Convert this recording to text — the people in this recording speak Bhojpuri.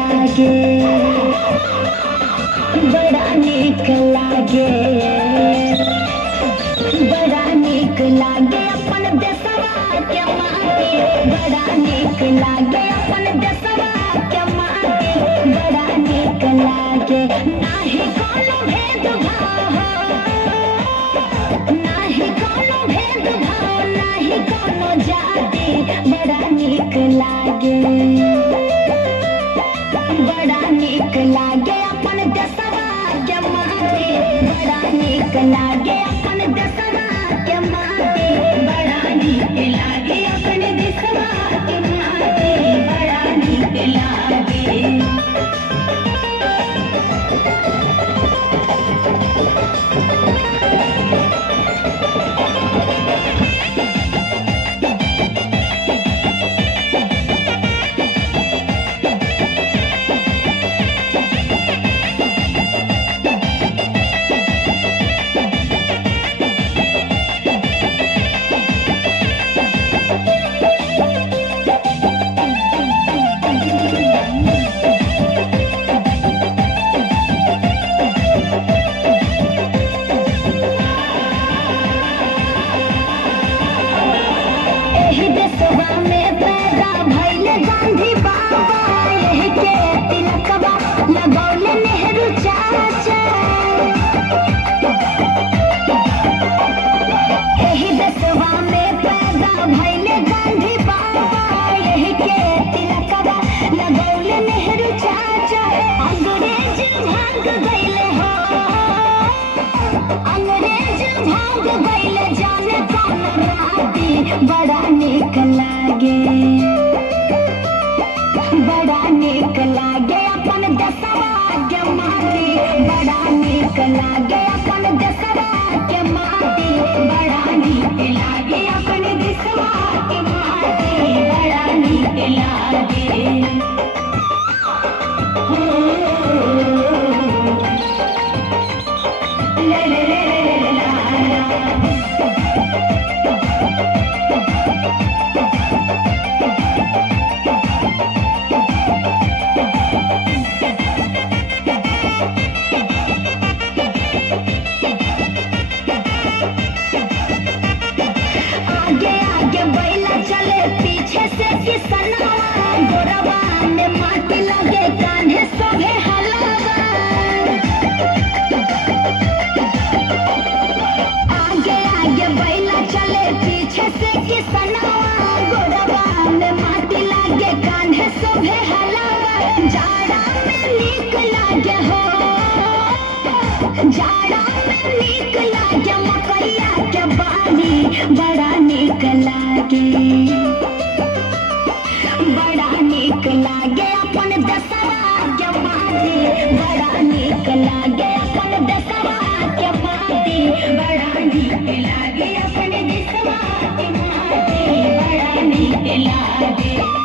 लागे, बड़ा नीक लागे, बड़ा नीक लागे अपन देशवा के माटी, बड़ा नीक लागे अपन देशवा के माटी, बड़ा नीक लागे। नाही कोनो भेदभाव, नाही कोनो भेदभाव, नाही कोनो जाति, बड़ा नीक लागे, बड़ा नीक लागे अपन देशवा के माटी, बड़ा नीक लागे अपन देशवा के माटी, बड़ा नीक लागे अपन देशवा के माटी, बड़ा नीक लागे। एही देशवा में पैदा भइले गांधी बाबा, एही के तिलकवा लगौले नेहरू चाचा। एही देशवा में पैदा भइले गांधी बाबा, एही के तिलकवा लगौले नेहरू चाचा। अंग्रेज भाग गइले हो, अंग्रेज भाग गइले जाने कौन राती, बड़ा नीक लागे, बड़ा नीक लागे अपन देशवा के माटी, बड़ा नीक लागे अपन देशवा के माटी, बड़ा नीक लागे अपन देशवा के माटी, बड़ा नीक लागे। ले ले ले ले ला ला। आगे आगे बैला चले पीछे से किसनवा, गोरवा में माटी लगे कान्हे सोभे हलवा। आगे आगे बैला चले पीछे से किसनवा, गोरवा में माटी लगे कान्हे सोभे हलवा। जाड़ा में नीक लागे हो, जाड़ा में नीक लागे मकैया के बाली, बड़ा नीक लागे, बड़ा नीक लागे अपन देशवा के माटी, बड़ा नीक लागे अपन देशवा के माटी, बड़ा नीक लागे अपन देशवा के माटी, बड़ा नीक लागे।